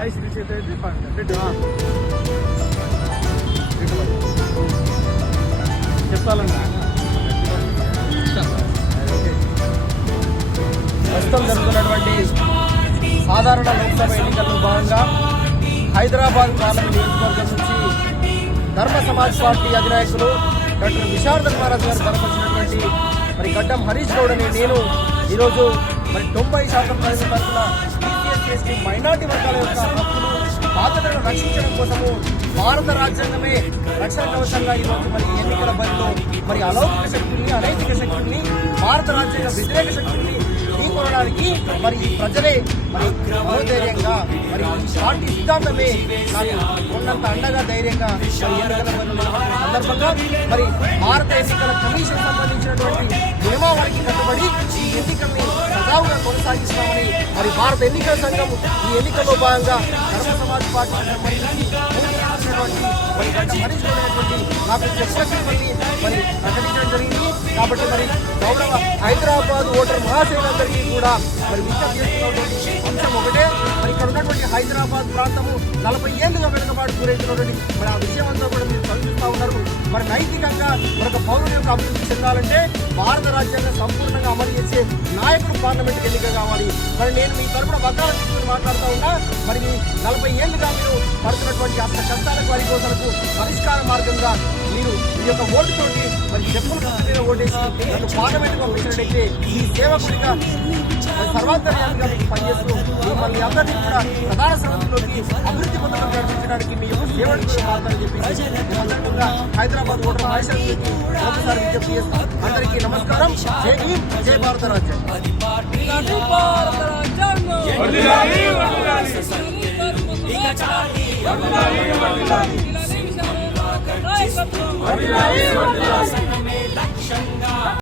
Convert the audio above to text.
Ice చేతి చెప్పాలన్నా? ప్రస్తుతం జరుగుతున్నటువంటి సాధారణ లోక్సభ ఎన్నికల్లో భాగంగా హైదరాబాద్ పార్లమెంట్ నియోజకవర్గం నుంచి ధర్మ సమాజ్ పార్టీ అధినాయకులు డాక్టర్ విశారద మహారాజ్ గారు బలపరిచినటువంటి మరి గడ్డం హరీష్ గౌడ్ అనే నేను ఈరోజు మరి తొంభై శాతం ప్రజల తరఫున బీసీఎస్ మైనార్టీ వర్గాల యొక్క హక్కులు బాధ్యతలను రక్షించడం కోసము భారత రాజ్యాంగమే రక్షణ కవచంగా ఈరోజు మరి ఎన్నికల బరిలో మరి అలౌకిక శక్తుల్ని అనైతిక శక్తుల్ని భారత రాజ్యాంగ వ్యతిరేక శక్తుల్ని ఢీకొనడానికి మరి ఈ ప్రజలే మరి మనోధైర్యంగా మరి పార్టీ సిద్ధాంతమే ఉన్నంత అండగా ధైర్యంగా మరి ఎన్నికల సందర్భంగా మరి భారత ఎన్నికల కమిషన్ సంబంధించి కొనసాగిస్తామని మరి భారత ఎన్నికల సంఘం ఈ ఎన్నికల్లో భాగంగా ధర్మ సమాజ్ పార్టీ మరి నాకు చెప్పినటువంటి మరి ప్రకటించడం జరిగింది. కాబట్టి మరి గౌరవ హైదరాబాద్ ఓటర్ మహాశైలందరికీ కూడా మరి విజ్ఞప్తి చేస్తున్నటువంటి అంశం ఒకటే. మరి ఇక్కడ ఉన్నటువంటి హైదరాబాద్ ప్రాంతము నలభై ఏళ్ళుగా వెనుకబాటు గురైతున్నటువంటి మరి ఆ విషయం అంతా కూడా మీరు కల్పిస్తూ ఉన్నారు. మరి నైతికంగా మరొక పౌరుల యొక్క అభివృద్ధి చెందాలంటే భారత రాజ్యాంగ సంపూర్ణ అమలు నాయకుడు పార్లమెంట్కి ఎన్నిక కావాలి. మరి నేను మీ తరపున వకాల తీసుకుని మాట్లాడుతూ ఉన్నా మరి మీ నలభై ఏళ్ళుగా మీరు పడుతున్నటువంటి అష్ట కష్టాలకు వారి కోసలకు పరిష్కార మార్గంగా మీరు ఈ యొక్క ఓటుతోటి మరి చెప్పుల ఓటేసి నన్ను పార్లమెంట్ పంపించినట్టయితే ఈ సేవకుడిగా మరి పనిచేస్తూ మిమ్మల్ని అందరినీ కూడా ప్రధాన అభివృద్ధి పథకం నడిపించడానికి మీ యొక్క హైదరాబాద్ ఓటర్ ఒకసారి విజ్ఞప్తి చేస్తాం అందరికీ నమస్కారం. జై భీమ్ జై భారత రాజ్యం. వర్ధిల్లాలి.